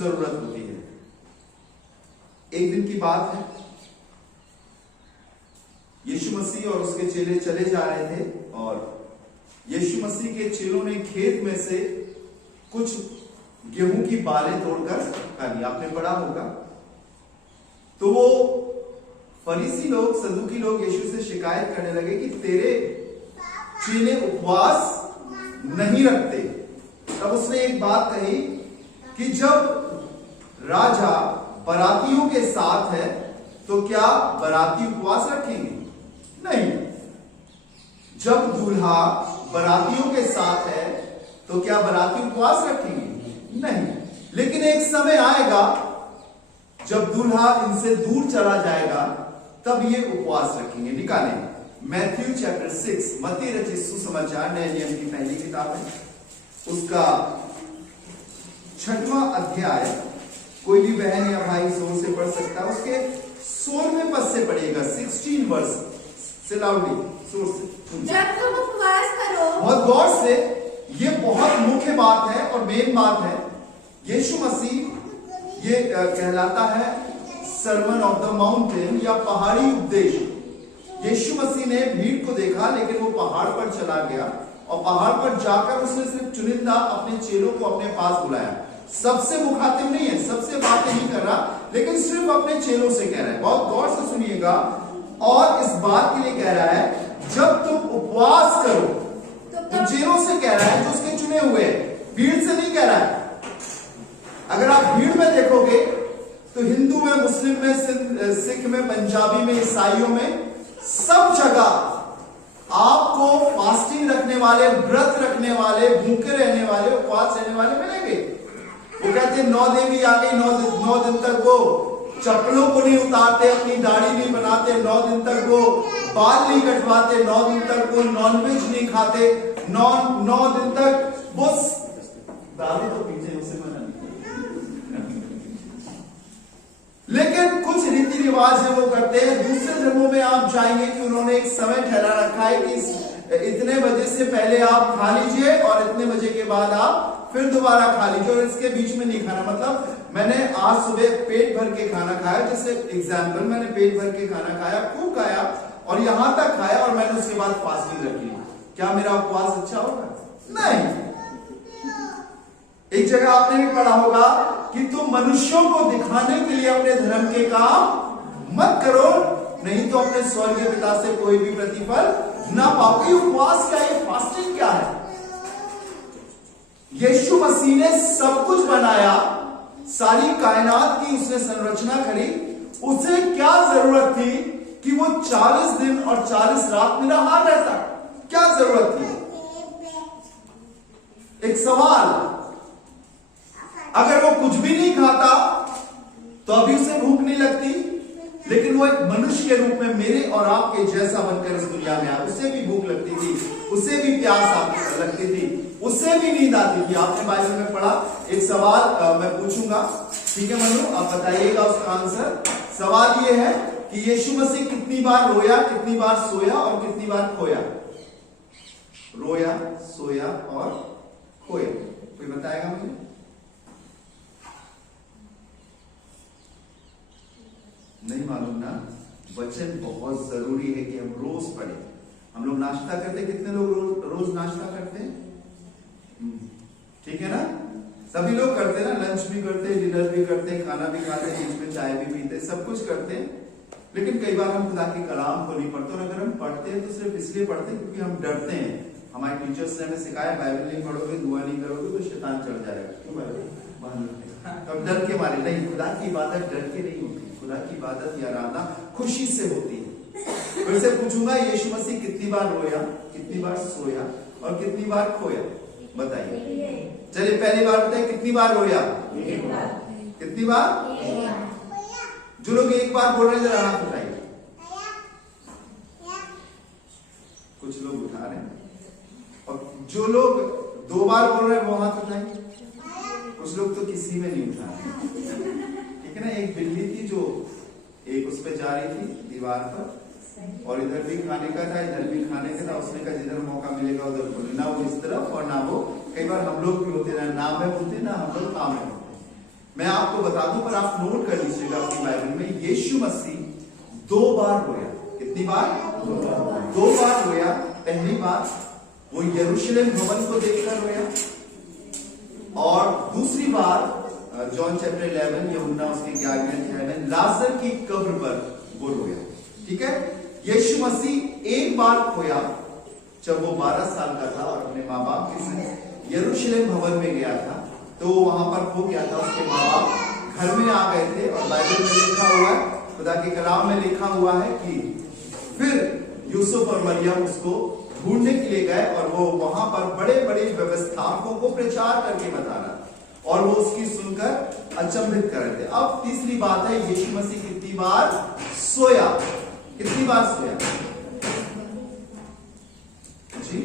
जरूरत होती है। एक दिन की बात है, यीशु मसीह और उसके चेले चले जा रहे थे और यीशु मसीह के चेलों ने खेत में से कुछ गेहूं की बालें तोड़कर खा ली। आपने पढ़ा होगा। तो वो फरीसी लोग, सदूकी लोग यीशु से शिकायत करने लगे कि तेरे चेले उपवास नहीं रखते। तब उसने एक बात कही कि जब राजा बरातियों के साथ है तो क्या बराती उपवास रखेंगे? नहीं। जब दूल्हा बरातियों के साथ है तो क्या बराती उपवास रखेंगे? नहीं। लेकिन एक समय आएगा जब दूल्हा इनसे दूर चला जाएगा, तब ये उपवास रखेंगे, निकालेंगे। मैथ्यू चैप्टर 6, मत्ती रचित सुसमाचार, नए नियम की पहली किताब है, उसका 6वां अध्याय। कोई भी बहन या भाई जोर से पढ़ सकता है। उसके 16वें पद से पढ़िएगा, 16 वर्ष से लाउडली, जोर से। जब तुम उपवास करो, बहुत गौर से, ये बहुत मुख्य बात है और मेन बात है। यीशु मसीह, ये कहलाता है सरमन ऑफ द माउंटेन या पहाड़ी उपदेश। यीशु मसीह ने भीड़ को देखा, लेकिन वो पहाड़ पर चला गया और पहाड़ पर जाकर उसने सिर्फ चुनिंदा अपने चेलों को अपने पास बुलाया। सबसे मुखातिब नहीं है, सबसे बातें नहीं कर रहा, लेकिन सिर्फ अपने चेलों से कह रहा है। बहुत गौर से सुनिएगा। और इस बात के लिए कह रहा है जब तुम उपवास करो, तो चेलों से कह रहा है जो उसके चुने हुए हैं, भीड़ से नहीं कह रहा है। अगर आप भीड़ में देखोगे तो हिंदू में, मुस्लिम में, सिख में, पंजाबी में, ईसाइयों में, सब जगह आपको फास्टिंग रखने वाले, व्रत रखने वाले, भूखे रहने वाले, उपवास रहने वाले मिलेंगे। वो कहते हैं 9 देवी आ गई, 9 दिन तक वो चप्पलों को नहीं उतारते, अपनी दाढ़ी नहीं बनाते, 9 दिन तक वो बाल नहीं कटवाते, 9 दिन तक वो नॉनवेज नहीं खाते, 9 दिन तक वो दारू तो पीछे उसे मना नहीं। लेकिन कुछ रीति रिवाज है वो करते हैं। दूसरे धर्मों में आप जाएंगे कि उन्होंने एक समय ठहरा रखा है कि इतने बजे से पहले आप खा लीजिए और इतने बजे के बाद आप फिर दोबारा खा लीजिए, और इसके बीच में नहीं खाना। मतलब मैंने आज सुबह पेट भर के खाना खाया, जैसे एग्जाम्पल, मैंने पेट भर के खाना खाया, खूब खाया और यहां तक खाया और मैंने उसके बाद फास्टिंग रखी, क्या मेरा उपवास अच्छा होगा? नहीं। एक जगह आपने भी पढ़ा होगा कि तुम मनुष्यों को दिखाने के लिए अपने धर्म के काम मत करो, नहीं तो अपने स्वर्गीय पिता से कोई भी प्रतिफल ना पाओगे। उपवास क्या है? फास्टिंग क्या है? यीशु मसीह ने सब कुछ बनाया, सारी कायनात की उसने संरचना करी। उसे क्या जरूरत थी कि वो 40 दिन और 40 रात निराहार रहता? क्या जरूरत थी? एक सवाल, अगर वो कुछ भी नहीं खाता तो अभी उसे भूख नहीं लगती, लेकिन वो एक मनुष्य के रूप में मेरे और आपके जैसा बनकर इस दुनिया में आया, उसे भी भूख लगती थी, उसे भी प्यास लगती थी, उसे भी नींद आती थी। आपने बाइबल में पढ़ा। एक सवाल मैं पूछूंगा, ठीक है मनु, आप बताइएगा उसका आंसर। सवाल ये है कि यीशु मसीह कितनी बार रोया, कितनी बार सोया और कितनी बार खोया? रोया, सोया और खोया। कोई बताएगा मुझे? नहीं मालूम ना। वचन बहुत जरूरी है कि हम रोज पढ़ें। हम लोग नाश्ता करते, कितने लोग रोज नाश्ता करते हैं? ठीक है ना? सभी लोग करते हैं ना, लंच भी करते हैं, डिनर भी करते हैं, खाना भी खाते हैं, बीच में चाय भी पीते हैं, सब कुछ करते हैं। लेकिन कई बार हम खुदा के कलाम को नहीं पढ़ते, और अगर हम पढ़ते हैं तो सिर्फ इसलिए पढ़ते हैं क्योंकि हम डरते हैं। हमारे टीचर्स ने हमें सिखाया बाइबल नहीं पढ़ोगे, दुआ नहीं करोगे तो शैतान चढ़ जाएगा। अब डर के मारे नहीं, खुदा की इबादत डर के नहीं होती, खुदा की इबादत या आराधना खुशी से होती है। फिर से पूछूंगा, यीशु मसीह कितनी बार रोया, कितनी बार सोया और कितनी बार खोया? बताइए। चलिए पहली बार बताइए, कितनी बार रोया? कितनी बार? जो लोग एक बार बोल रहे हैं जरा हाथ उठाइए। कुछ लोग उठा रहे हैं, और जो लोग 2 बार बोल रहे हैं वो हाथ उठाएंगे। कुछ लोग तो किसी में नहीं उठा रहे। ठीक है ना? एक बिल्ली थी जो एक उस पे जा रही थी दीवार पर, और इधर भी खाने का था, इधर भी खाने का था। उसने कहा जिधर मौका मिलेगा उधर बोले, ना वो इस तरफ और ना वो। कई बार हम लोग भी होते ना मैं बोलते ना हम लोग काम में होते। मैं आपको बता दूं, पर आप नोट कर लीजिएगा अपनी बाइबल में, यीशु मसीह 2 बार रोया। कितनी बार? 2 बार रोया। पहली बार वो यरूशलेम भवन को देखकर रोया, और दूसरी बार जॉन चैप्टर 11 यूहन्ना उसके 11वें अध्याय में लाजर की कब्र पर वो रोया। ठीक है, यीशु मसीह एक बार खोया जब वो 12 साल का था और अपने माँ बाप के साथ यरूशलेम भवन में गया था, तो वहां पर खो गया था। उसके माँ बाप घर में आ गए थे, और बाइबल में लिखा हुआ है, खुदा के कलाम में लिखा हुआ है कि फिर यूसुफ और मरियम उसको ढूंढने के लिए गए, और वो वहां पर बड़े बड़े व्यवस्थापकों को प्रचार करके बता रहा, और वो उसकी सुनकर अचंभित कर रहे थे। अब तीसरी बात है, यीशु मसीह कितनी बार सोया? कितनी बार सोया जी?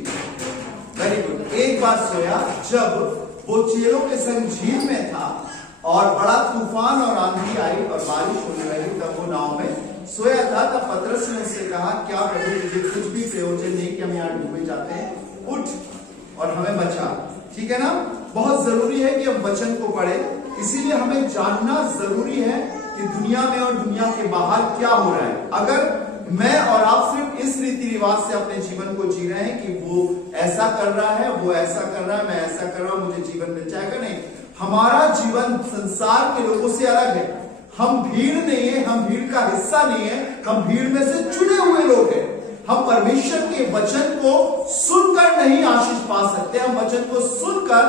वेरी गुड, एक बार सोया जब वो चेलों के संग झील में था और बड़ा तूफान और आंधी आई और बारिश होने लगी, तब वो नाव में सोया था। तब पतरस ने उससे कहा, क्या प्रभु तुझे कुछ भी प्रयोजन नहीं कि हम यहाँ डूबे जाते हैं? उठ और हमें बचा। ठीक है ना? बहुत जरूरी है कि हम वचन को पढ़ें, इसीलिए हमें जानना जरूरी है कि दुनिया में और दुनिया के बाहर क्या हो रहा है। अगर मैं और आप सिर्फ इस रीति रिवाज से अपने जीवन को जी रहे हैं कि वो ऐसा कर रहा है, वो ऐसा कर रहा है, मैं ऐसा कर रहा हूं, मुझे जीवन मिल जाएगा, नहीं। हमारा जीवन संसार के लोगों से अलग है। हम भीड़ नहीं है, हम भीड़ का हिस्सा नहीं है, हम भीड़ में से चुने हुए लोग हैं। हम परमेश्वर के वचन को सुनकर नहीं आशीष पा सकते, हम वचन को सुनकर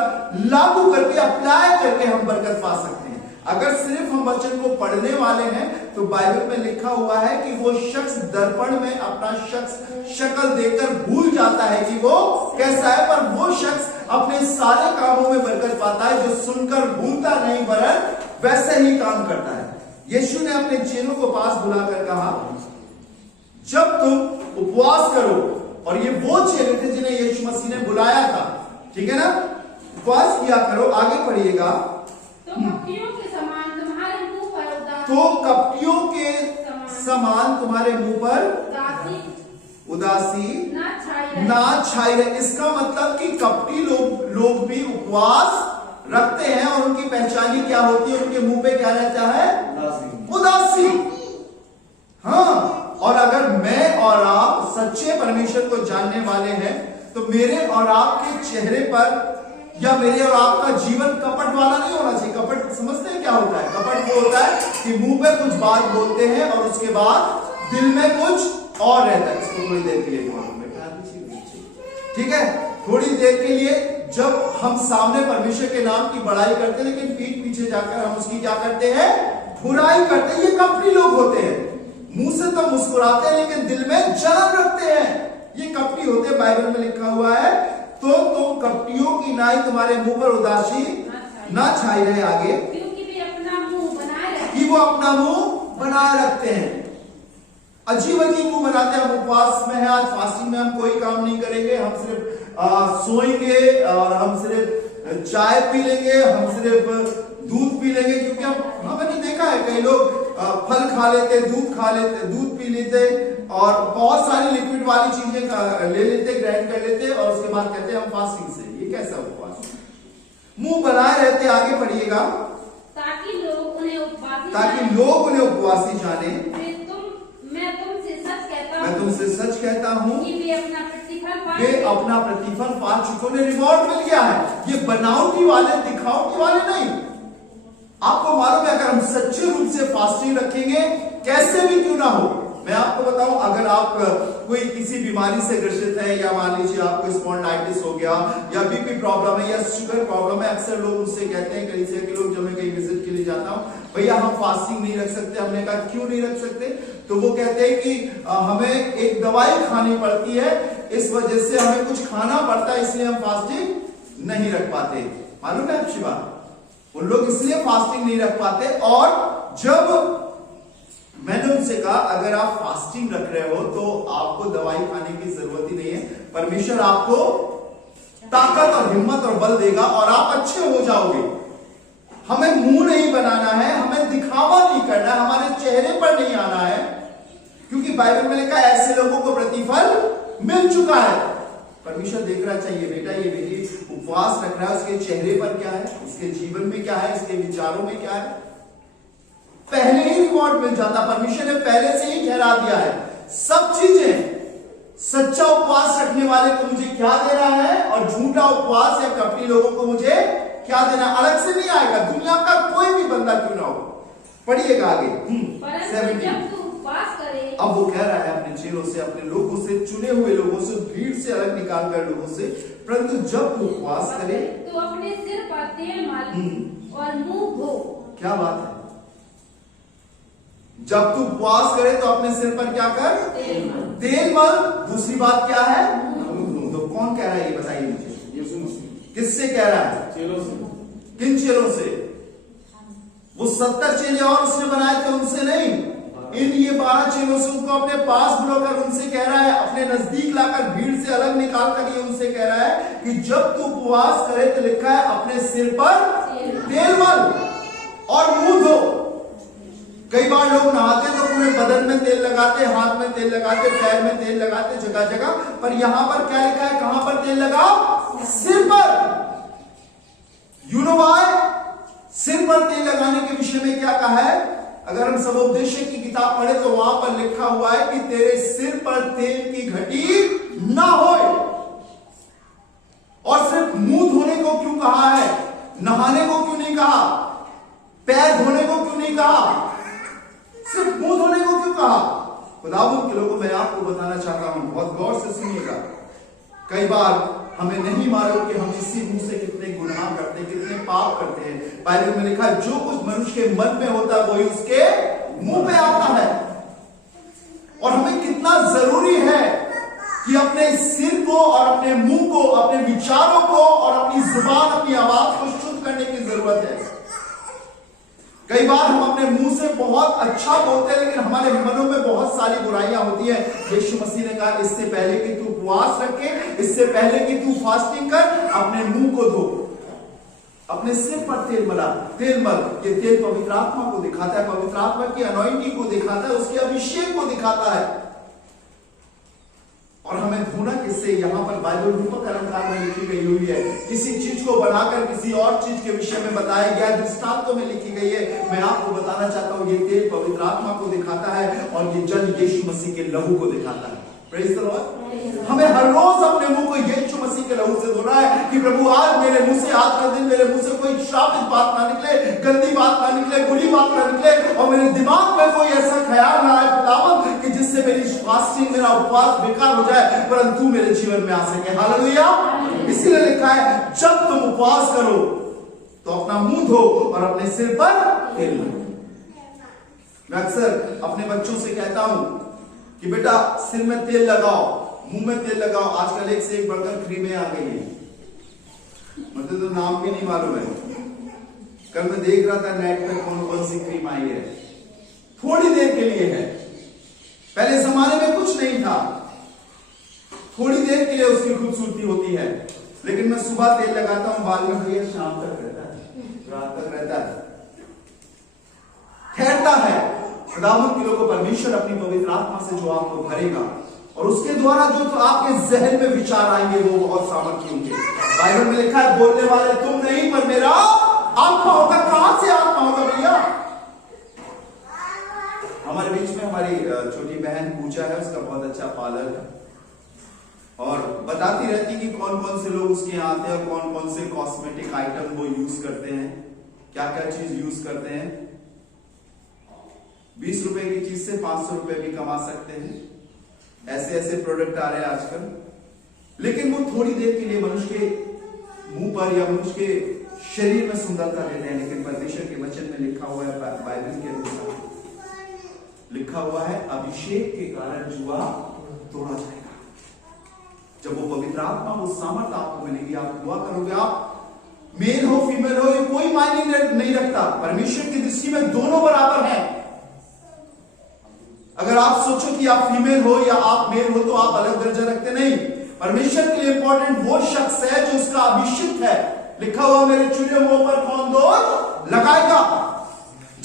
लागू करके अप्लाई करके हम बरकत पा सकते हैं। अगर सिर्फ हम वचन को पढ़ने वाले हैं, तो बाइबल में लिखा हुआ है कि वो शख्स दर्पण में अपना शक्ल देखकर भूल जाता है कि वो कैसा है, पर वो शख्स अपने सारे कामों में बरकत पाता है जो सुनकर भूलता नहीं, वरन वैसे ही काम करता है। यीशु ने अपने चेलों को पास बुलाकर कहा, जब तुम उपवास करो, और ये वो चेले थे जिन्हें यीशु मसीह ने बुलाया था, ठीक है ना? उपवास किया करो। आगे पढ़िएगा। तो कपटियों के समान तुम्हारे मुंह पर उदासी ना छाई रहे। इसका मतलब कि कपटी लोग भी उपवास रखते हैं, और उनकी पहचान क्या होती है? उनके मुंह पे क्या रहता है? उदासी। हाँ, और अगर मैं और आप सच्चे परमेश्वर को जानने वाले हैं, तो मेरे और आपके चेहरे पर या मेरे और आपका जीवन कपट वाला नहीं होना चाहिए। कपट समझते हैं क्या होता है? कपट वो होता है कि मुंह पे कुछ बात बोलते हैं और उसके बाद दिल में कुछ और रहता है। इसको थोड़ी देर के लिए ठीक है, थोड़ी देर के लिए जब हम सामने परमेश्वर के नाम की बड़ाई करते हैं, लेकिन पीठ पीछे जाकर हम उसकी क्या करते हैं? बुराई करते हैं। ये कपटी लोग होते हैं। मुंह से तो मुस्कुराते हैं, लेकिन दिल में जलन रखते हैं। ये कपटी होते हैं। बाइबल में लिखा हुआ है, तो तुम कपटियों की नाई तुम्हारे मुंह पर उदासी ना छाई रहे। आगे, क्योंकि वे अपना मुंह बनाए रखते कि वो अपना मुंह बनाए रखते हैं। अजीब अजीब मुंह बनाते हैं। हम उपवास में है, आज फास्टिंग में हम कोई काम नहीं करेंगे, हम सिर्फ सोएंगे, और हम सिर्फ चाय पी लेंगे, हम सिर्फ दूध पी लेंगे। क्योंकि हमने देखा है कई लोग फल खा लेते, दूध खा लेते, दूध पी लेते, और बहुत सारी लिक्विड वाली चीजें ले लेते, ग्राइंड कर लेते, और उसके बाद कहते हैं हम फास्टिंग से। ये कैसा उपवास? मुंह बनाए रहते। आगे पढ़िएगा। ताकि लोग उन्हें उपवासी जाने। मैं तुमसे सच कहता हूँ कि वे अपना प्रतिफल पा चुके, उन्हें रिवॉर्ड मिल गया है। ये बनावटी वाले, दिखावटी वाले नहीं। आपको मालूम है, अगर हम सच्चे रूप से फास्टिंग रखेंगे, कैसे भी क्यों ना हो, मैं आपको बताऊं, अगर आप कोई किसी बीमारी से ग्रसित है, या मान लीजिए आपको स्पॉन्डिलाइटिस हो गया, या बीपी प्रॉब्लम है, या शुगर प्रॉब्लम है, अक्सर लोग मुझसे कहते हैं, कलीसिया के लोग, जब मैं कहीं विजिट के लिए जाता हूं, भैया हम फास्टिंग नहीं रख सकते। हमने कहा क्यों नहीं रख सकते? तो वो कहते हैं कि हमें एक दवाई खानी पड़ती है, इस वजह से हमें कुछ खाना पड़ता है, इसलिए हम फास्टिंग नहीं रख पाते। मालूम है अच्छी बात, उन लोग इसलिए फास्टिंग नहीं रख पाते। और जब मैंने उनसे कहा, अगर आप फास्टिंग रख रहे हो तो आपको दवाई खाने की जरूरत ही नहीं है। परमेश्वर आपको ताकत और हिम्मत और बल देगा, और आप अच्छे हो जाओगे। हमें मुंह नहीं बनाना है, हमें दिखावा नहीं करना है, हमारे चेहरे पर नहीं आना है, क्योंकि बाइबल में लिखा है ऐसे लोगों को प्रतिफल मिल चुका है। परमेश्वर देख रहा चाहिए बेटा, ये बेटी उपवास रख रहा है उसके चेहरे पर क्या है, उसके जीवन में क्या है, उसके विचारों में क्या है, पहले ही रिवॉर्ड मिल जाता। परमेश्वर ने पहले से ही ठहरा दिया है सब चीजें। सच्चा उपवास रखने वाले को मुझे क्या दे रहा है और झूठा उपवास या कपटी लोगों को मुझे क्या देना, अलग से नहीं आएगा। दुनिया का कोई भी बंदा क्यों ना हो। पढ़िएगा आगे। जब तू उपवास करे, अब वो कह रहा है अपने चेलों से, अपने लोगों से, चुने हुए लोगों से, भीड़ से अलग निकाल कर लोगों से, परंतु जब तू उपवास करे तो अपने सिर पर तेल मल और मुंह धो। क्या बात है, जब तू उपवास करे तो अपने सिर पर क्या कर, तेल मल। दूसरी बात क्या है, तो कौन कह रहा है ये बताइए मुझे, यीशु मसीह। किससे कह रहा है, चेलों से। किन चेलों से, वो 70 चेले और उसने बनाए थे उनसे नहीं, इन ये 12 चेलों से। उनको अपने पास बुलाकर उनसे कह रहा है, अपने नजदीक लाकर भीड़ से अलग निकाल कर ये उनसे कह रहा है कि जब तू उपवास करे तो लिखा है अपने सिर पर तेल मल और मुंह धो। कई बार लोग नहाते तो पूरे बदन में तेल लगाते, हाथ में तेल लगाते, पैर में तेल लगाते, जगह जगह, पर यहां पर क्या लिखा है, कहां पर तेल लगाओ, सिर पर। यू नो व्हाई, सिर पर तेल लगाने के विषय में क्या कहा है, अगर हम सबोपदेशक की किताब पढ़े तो वहां पर लिखा हुआ है कि तेरे सिर पर तेल की घटी ना हो। और सिर्फ मुंह धोने को क्यों कहा है, नहाने को क्यों नहीं कहा, पैर धोने को क्यों नहीं कहा, सिर्फ मुंह धोने को क्यों कहा। खुदावंद के लोगों, मैं आपको बताना चाहता हूं, बहुत गौर से सुनिएगा। कई बार हमें नहीं मालूम कि हम इसी मुंह से कितने गुनाह करते हैं, कितने पाप करते हैं। बाइबल में लिखा है जो कुछ मनुष्य के मन में होता है वही उसके मुंह में आता है। और हमें कितना जरूरी है कि अपने सिर को और अपने मुंह को, अपने विचारों को और अपनी जुबान, अपनी आवाज को शुद्ध करने की जरूरत है। कई बार हम अपने मुंह से बहुत अच्छा बोलते हैं लेकिन हमारे मनों में बहुत सारी बुराइयां होती हैं। यीशु मसीह ने कहा इससे पहले कि तू उपवास रखे, इससे पहले कि तू फास्टिंग कर, अपने मुंह को धो, अपने सिर पर तेल मला, तेल मल। ये तेल पवित्र आत्मा को दिखाता है, पवित्र आत्मा की अनॉइंटिंग को दिखाता है, उसके अभिषेक को दिखाता है। और हमें धोना किससे, यहां पर बाइबल रूपक अलंकार में लिखी गई हुई है। किसी चीज को बनाकर किसी और चीज के विषय में बताया गया, दृष्टांतों में लिखी गई है। मैं आपको बताना चाहता हूं ये तेल पवित्र आत्मा को दिखाता है और ये जल यीशु मसीह के लहू को दिखाता है। Praise the Lord. हमें हर रोज अपने मुंह को यीशु मसीह के लहू से धोना है कि प्रभु आज मेरे मुंह से, आज का दिन मेरे मुंह से कोई श्रापित बात ना निकले, गंदी बात ना निकले, बुरी बात ना निकले, और मेरे दिमाग में कोई ऐसा ख्याल ना आए खुदावंद कि जिससे मेरी फास्टिंग, मेरा उपवास बेकार हो जाए, परंतु मेरे जीवन में आ सके। हालेलुया। इसीलिए लिखा है जब तुम उपवास करो तो अपना मुंह धो और अपने सिर पर तेल लो। मैं अक्सर अपने बच्चों से कहता हूं कि बेटा सिर में तेल लगाओ, मुंह में तेल लगाओ। आजकल एक से एक बढ़कर क्रीमें आ गई है, मुझे तो नाम भी नहीं मालूम है। कल मैं देख रहा था नेट पे कौन कौन सी क्रीम आई है, थोड़ी देर के लिए है। पहले जमाने में कुछ नहीं था, थोड़ी देर के लिए उसकी खूबसूरती होती है। लेकिन मैं सुबह तेल लगाता हूं बाल में, भैया शाम तक रहता है, रात तक रहता है, ठहरता है। खुदावंद के लोगों, परमेश्वर अपनी पवित्र आत्मा से जो आपको भरेगा और उसके द्वारा जो तो आपके जहन में विचार आएंगे वो बहुत सामर्थ्य होंगे। बाइबल में लिखा है बोलने वाले तुम नहीं पर मेरा आत्मा होगा। कहां से आत्मा होगा भैया? हमारे बीच में हमारी छोटी बहन पूजा है, उसका बहुत अच्छा पार्लर है और बताती रहती कि कौन कौन से लोग उसके यहाँ आते हैं और कौन कौन से कॉस्मेटिक आइटम वो यूज करते हैं, क्या क्या चीज यूज करते हैं। 20 रुपए की चीज से 500 रुपए भी कमा सकते हैं। ऐसे ऐसे प्रोडक्ट आ रहे हैं आजकल। लेकिन वो थोड़ी देर के लिए मनुष्य के मुंह पर या मनुष्य के शरीर में सुंदरता देते हैं। लेकिन परमेश्वर के वचन में लिखा हुआ है, बाइबल के अनुसार लिखा हुआ है, अभिषेक के कारण जुआ तोड़ा जाएगा। जब वो पवित्र आत्मा, वो सामर्थ आपको मिलेगी, आप दुआ करोगे, आप मेल हो फीमेल हो ये कोई मायने नहीं रखता। परमेश्वर की दृष्टि में दोनों बराबर हैं। अगर आप सोचो कि आप फीमेल हो या आप मेल हो तो आप अलग दर्जा रखते नहीं। परमेश्वर के लिए इंपॉर्टेंट वो शख्स है जो उसका अभिषिक्त है। लिखा हुआ मेरे चुने मुंह पर कौन दोष लगाएगा।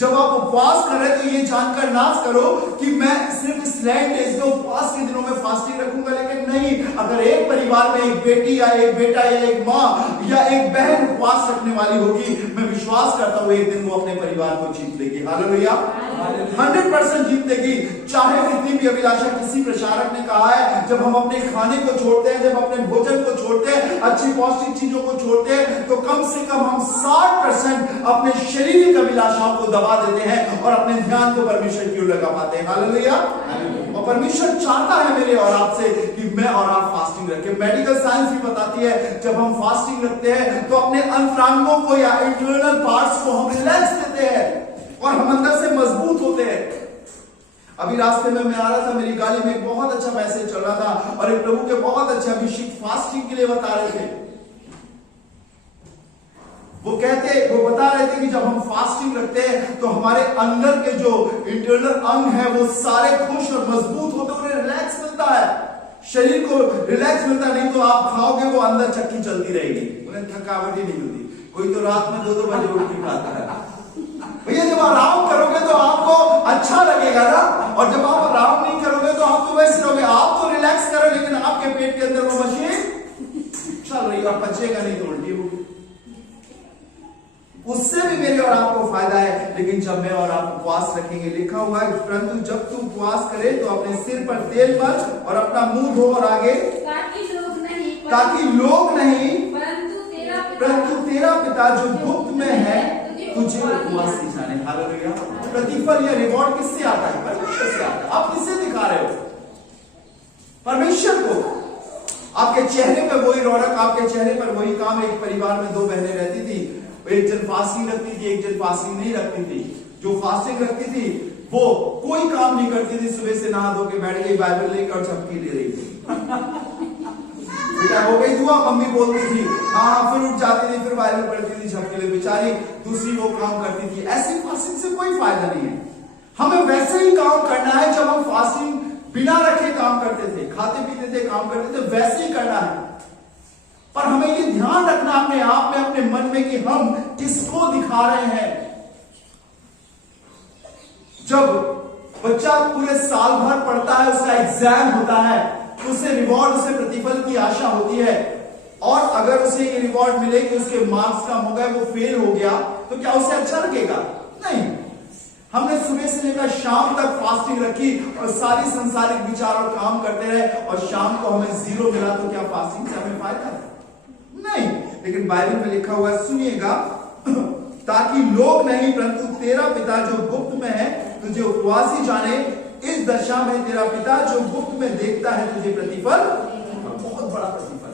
जब आप उपवास कर रहे हैं तो ये जानकर नाश करो कि मैं सिर्फ इस लैंड डेज में उपवास के दिनों में फास्टिंग रखूंगा, लेकिन नहीं। अगर एक परिवार में एक बेटी या एक बेटा या एक माँ या एक बहन उपवास रखने वाली होगी, मैं विश्वास करता हूं एक दिन वो अपने परिवार को जीत लेगी। हालेलुया, 100% जीत लेगी। चाहे कितनी भी अभिलाषा, किसी प्रचारक ने कहा है जब हम अपने खाने को छोड़ते हैं, जब अपने भोजन को छोड़ते हैं, अच्छी पौष्टिक चीजों को छोड़ते हैं, तो कम से कम हम 60% अपने शारीरिक अभिलाषाओं को दबा देते हैं और अपने ध्यान को परमेश्वर की ओर लगा पाते हैं। हालेलुया। और परमेश्वर चाहता है मेरे और आपसे कि मैं और आप फास्टिंग रखें। मेडिकल साइंस भी बताती है जब हम फास्टिंग रखते हैं तो अपने अंतरांगों को या इंटरनल पार्ट्स को हम रिलैक्स देते हैं और हम अंदर से मजबूत होते हैं। अभी रास्ते में मैं आ रहा था, मेरी गाड़ी में एक बहुत अच्छा मैसेज चल रहा था और एक प्रभु के बहुत अच्छे अभिषेक फास्टिंग के लिए बता रहे थे। वो बता रहे थे कि जब हम फास्टिंग रखते हैं तो हमारे अंदर के जो इंटरनल अंग है वो सारे खुश और मजबूत होते, उन्हें रिलैक्स मिलता है, शरीर को रिलैक्स मिलता है। नहीं तो आप खाओगे वो अंदर चक्की चलती रहेगी, उन्हें थकावट ही नहीं मिलती। कोई तो रात में 2-2 बजे उठ के खाता है। भैया जब आराम करोगे तो आपको अच्छा लगेगा ना, और जब आप आराम नहीं करोगे तो आप तो वैसे रहोगे। आप तो रिलैक्स करो लेकिन आपके पेट के अंदर वो मशीन चल रही है और पचेगा नहीं तो उल्टी होगी। उससे भी मेरे और आपको फायदा है। लेकिन जब मैं और आप उपवास रखेंगे, लिखा हुआ है परंतु जब तू उपवास करे तो अपने सिर पर तेल मत और अपना मुंह धो, और आगे ताकि लोग नहीं परंतु तेरा पिता जो गुप्त में है तुझे उपवास सिखाने। हालेलुया। प्रतिफल या रिवॉर्ड किससे आता है? परमेश्वर से आता है। आप किससे दिखा रहे हो? परमेश्वर को। आपके चेहरे पर वही रौनक, आपके चेहरे पर वही काम। एक परिवार में 2 बहनें रहती थी, एक जन फास्टिंग रखती थी, एक जन फास्टिंग नहीं रखती थी। जो फास्टिंग रखती थी वो कोई काम नहीं करती थी, सुबह से नहा धो के बैठ गई, बाइबल लेकर और झपकी ले रही थी। बेटा हो गई दुआ, मम्मी बोलती थी, हाँ, फिर उठ जाती थी, फिर बाइबल पढ़ती थी, झपकी ले। बेचारी दूसरी वो काम करती थी। ऐसी फास्टिंग से कोई फायदा नहीं है। हमें वैसे ही काम करना है जब हम फास्टिंग बिना रखे काम करते थे, खाते पीते थे, काम करते थे, वैसे ही करना है। पर हमें ये ध्यान रखना अपने आप में, अपने मन में कि हम किसको दिखा रहे हैं। जब बच्चा पूरे साल भर पढ़ता है, उसका एग्जाम होता है, तो उसे रिवॉर्ड, उसे प्रतिफल की आशा होती है। और अगर उसे ये रिवॉर्ड मिले कि उसके मार्क्स कम हो गए, वो फेल हो गया, तो क्या उसे अच्छा लगेगा? नहीं। हमने सुबह से लेकर शाम तक फास्टिंग रखी और सारी संसारिक विचार और काम करते रहे और शाम को हमें 0 मिला, तो क्या फास्टिंग से हमें फायदा है? नहीं। लेकिन बाइबल में लिखा हुआ है, सुनिएगा, ताकि लोग नहीं परंतु तेरा पिता जो गुप्त में है तुझे उपवासी जाने। इस दशा में तेरा पिता जो गुप्त में देखता है तुझे प्रतिफल, बहुत बड़ा प्रतिफल।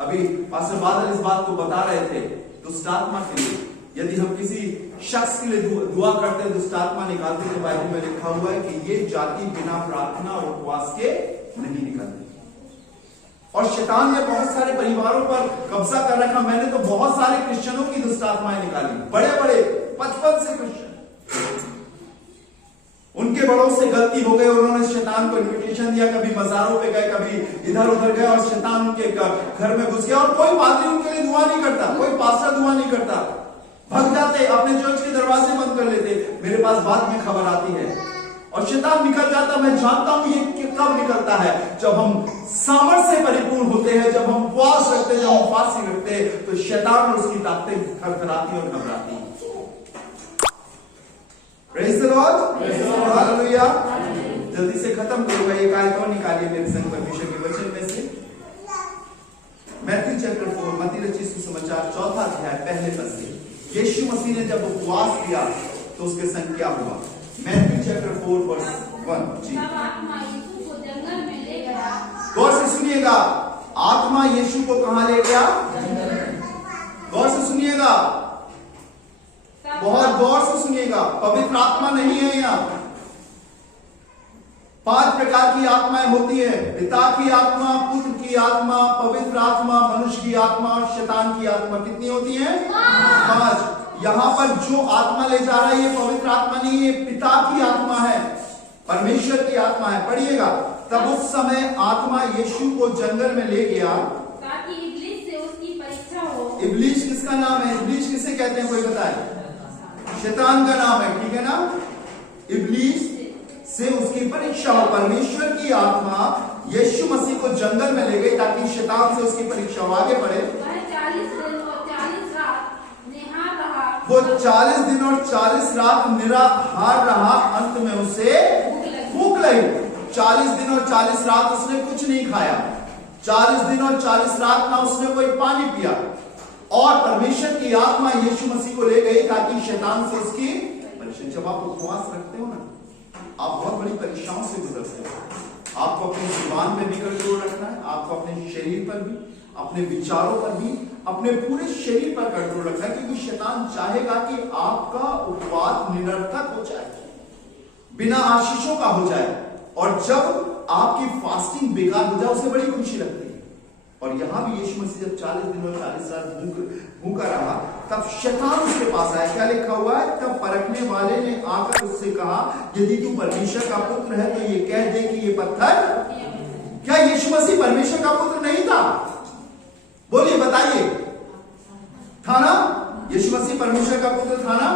अभी पास्टर बादल इस बात को बता रहे थे दुष्ट आत्मा के लिए। यदि हम किसी शख्स के लिए दुआ करते हैं, दुष्ट आत्मा निकालते, तो बाइबल में लिखा हुआ है कि ये जाति बिना प्रार्थना और उपवास के नहीं निकलती। और शैतान ने बहुत सारे परिवारों पर कब्जा कर रखा। मैंने तो बहुत सारे क्रिश्चियनों की दुष्ट आत्माएं निकाली, बड़े बड़े 55 से क्रिश्चियन। उनके बड़ों से गलती हो गई, उन्होंने शैतान को इन्विटेशन दिया, कभी मज़ारों पे गए, कभी इधर उधर गए और शैतान उनके घर में घुस गया। और कोई पादरी उनके लिए दुआ नहीं करता, कोई पास्टर दुआ नहीं करता, भग जाते, अपने चर्च के दरवाजे बंद कर लेते। मेरे पास बाद में खबर आती है और शैतान निकल जाता। मैं जानता हूं ये कब निकलता है, जब हम सामर्थ से परिपूर्ण होते हैं, जब हम उपवास रखते हैं, जब हम फास्टिंग रखते हैं, तो शैतान और उसकी ताकतें खड़खड़ाती और घबराती। Praise the lord, hallelujah. जल्दी से खत्म करूंगा, एक आयत और निकालिए मेरे संग परमेश्वर के वचन में से। मैथ्यू चैप्टर 4, मत्ती रचित सुसमाचार 4 अध्याय पहले पद से। यीशु मसीह ने जब उपवास किया तो उसके संग क्या हुआ? मैथ्यू चैप्टर 4 वर्स 1 जी। गौर से सुनिएगा, आत्मा यीशु को कहां ले गया? गौर से सुनिएगा, बहुत गौर से सुनिएगा। पवित्र आत्मा नहीं है यहाँ। 5 प्रकार की आत्माएं होती है, पिता की आत्मा, पुत्र की आत्मा, पवित्र आत्मा, मनुष्य की आत्मा और शैतान की आत्मा। कितनी होती है? 5। यहां पर जो आत्मा ले जा रहा है ये पवित्र आत्मा नहीं है, पिता की आत्मा है, परमेश्वर की आत्मा है। पढ़िएगा, तब उस समय आत्मा यीशु को जंगल में ले गया ताकि इब्लीस से उसकी परीक्षा हो। इब्लीस किसका नाम है? इब्लीस किसे कहते हैं, कोई बताए? शैतान का नाम है, ठीक है ना। इब्लीस से उसकी परीक्षा हो। परमेश्वर की आत्मा यीशु मसीह को जंगल में ले गई ताकि शैतान से उसकी परीक्षा हो। आगे बढ़े। वह 40 दिन और 40 रात निहार रहा। वो 40 दिन और 40 रात निराहार रहा, अंत में उसे भूख लगी। 40 दिन और 40 रात उसने कुछ नहीं खाया। 40 दिन और 40 रात ना उसने कोई पानी पिया। और परमेश्वर की आत्मा यीशु मसीह को ले गई ताकि शैतान से उसकी परीक्षा। जब आप उपवास रखते हो ना, आप बहुत बड़ी परीक्षाओं से गुजरते हो। आपको अपनी जुबान में भी कंट्रोल रखना है, आपको अपने शरीर पर भी, अपने विचारों पर भी, अपने पूरे शरीर पर कंट्रोल रखना है, क्योंकि शैतान चाहेगा कि आपका उपवास निरर्थक हो जाए, बिना आशीषों का हो जाए। और जब आपकी फास्टिंग बेकार हो जाए उसे बड़ी खुशी लगती है। और यहां भी यीशु मसीह जब 40 दिन और 40 रात भूखा रहा, तब शैतान उसके पास आया। क्या लिखा हुआ है? तब परखने वाले ने आकर उससे कहा, यदि तू परमेश्वर का पुत्र है तो ये कह दे कि ये पत्थर। क्या यीशु मसीह परमेश्वर का पुत्र नहीं था? बोलिए, बताइए। था ना? यीशु मसीह परमेश्वर का पुत्र था ना?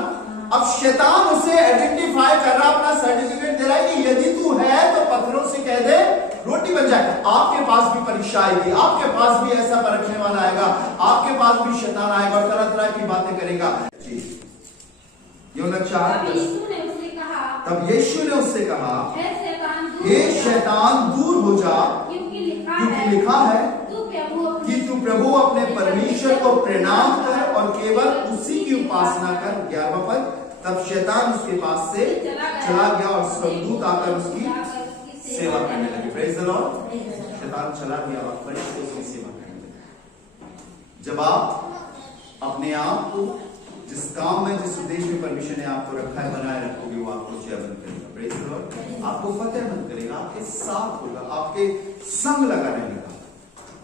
अब शैतान उसे आइडेंटिफाई कर रहा, अपना सर्टिफिकेट दे रहा है कि यदि तू है तो पत्थरों से कह दे रोटी बन जाए। आपके पास भी परीक्षा आएगी, आपके पास भी ऐसा परखने वाला आएगा, आपके पास भी शैतान आएगा और तरह तरह की बातें करेगा। यूहन्ना 4। तब यीशु ने उससे कहा, हे शैतान दूर हो जा, क्योंकि लिखा है कि तू प्रभु अपने परमेश्वर को प्रणाम कर और केवल उसी की उपासना कर। 11वां पद। तब शैतान उसके पास से चला गया और स्वर्गदूत आकर उसकी सेवा करने लगे। Praise the Lord. शैतान चला गया और फरिश्ते उसकी सेवा करने लगे। जब आप अपने आप को जिस काम में, जिस उद्देश्य में परमेश्वर ने आपको रखा है बनाए रखोगे, वो आपको जयवंत करेगा। Praise the Lord. आपको फतेहमंद करेगा, आपके साथ होगा, आपके संग लगा रहेगा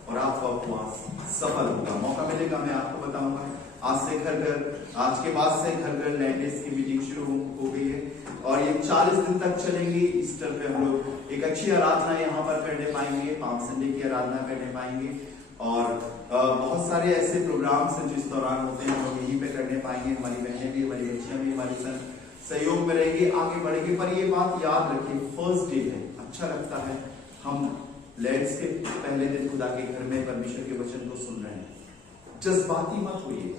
और आपका उपवास सफल होगा। मौका मिलेगा मैं आपको बताऊंगा। आज से आज के बाद से घर घर लैंडेस की मीटिंग शुरू हो गई है और ये 40 दिन तक चलेंगी। ईस्टर पे हम लोग एक अच्छी आराधना यहाँ पर करने पाएंगे, पाम संडे की आराधना करने पाएंगे और बहुत सारे ऐसे प्रोग्राम्स हैं जो इस दौरान होते हैं, हम लोग यहीं पे करने पाएंगे। हमारी बहनें भी, हमारी बच्चियां भी हमारे साथ सहयोग में रहेंगे, आगे बढ़ेंगे। पर ये बात याद रखिए, फर्स्ट डे है, अच्छा लगता है, हम लैंड्स के पहले दिन खुदा के घर में परमेश्वर के वचन को सुन रहे हैं। जज्बाती मत होइए,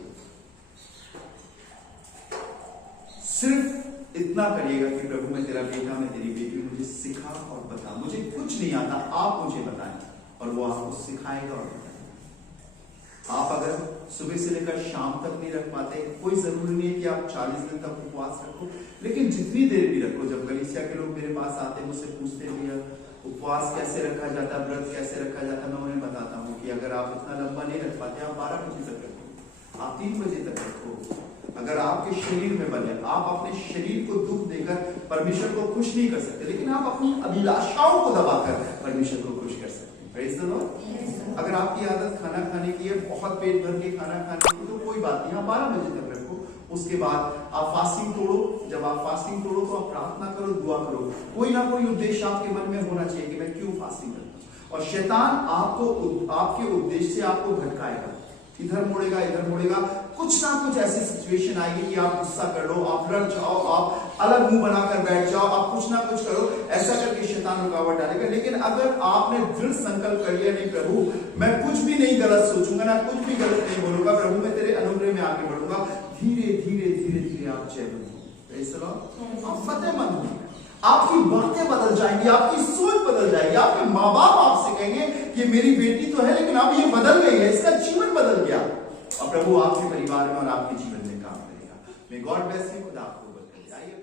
सिर्फ इतना करिएगा कि प्रभु मैं तेरा बेटा, मैं तेरी बेटी, मुझे सिखा और बता। मुझे कुछ नहीं आता, आप मुझे बताएं और वो आपको सिखाएगा और बताएगा। आप अगर सुबह से लेकर शाम तक नहीं रख पाते, कोई जरूरी नहीं है कि आप 40 दिन तक उपवास रखो, लेकिन जितनी देर भी रखो। जब कलीसिया के लोग मेरे पास आते हैं, मुझसे पूछते भी उपवास कैसे रखा जाता, व्रत कैसे रखा जाता, मैं उन्हें बताता हूँ कि अगर आप इतना लंबा नहीं रख पाते, आप 12 बजे तक रखो, आप 3 बजे तक रखो। अगर आपके शरीर में बल है, आप अपने शरीर को दुख देकर परमेश्वर को खुश नहीं कर सकते, लेकिन आप अपनी अभिलाषाओं को दबाकर परमेश्वर को खुश कर सकते हैं। Praise the Lord. अगर आपकी आदत खाना खाने की है, बहुत पेट भर के खाना खाने की, तो कोई बात नहीं, आप 12 बजे तक रखो। उसके बाद आप फास्टिंग तोड़ो। जब आप फास्टिंग तोड़ो तो आप प्रार्थना करो, दुआ करो। कोई ना कोई उद्देश्य आपके मन में होना चाहिए कि मैं क्यों फास्टिंग करता हूं। और शैतान आपको आपके उद्देश्य से आपको भटकाएगा, इधर मोड़ेगा, इधर मोड़ेगा। कुछ ना कुछ ऐसी सिचुएशन आएगी कि आप गुस्सा कर लो, आप लड़ जाओ, आप अलग मुंह बनाकर बैठ जाओ, आप कुछ ना कुछ करो। ऐसा करके शैतान रुकावट डालेगा। लेकिन अगर आपने दृढ़ संकल्प कर लिया, नहीं प्रभु मैं कुछ भी नहीं गलत सोचूंगा, ना कुछ भी गलत नहीं बोलूंगा, प्रभु मैं तेरे अनुग्रह में आगे बढ़ूंगा, धीरे धीरे धीरे धीरे आप जयवंत होंगे, आप फतेहमंद होंगे। आपकी बातें बदल जाएंगी, आपकी सोच बदल जाएगी। आपके माँ बाप आपसे कहेंगे कि मेरी बेटी तो है लेकिन अब ये बदल गई है, इसका जीवन बदल गया। और प्रभु आपके परिवार में और आपके जीवन में काम करेगा। May God bless you. खुदा आपको बरकत दे। आइए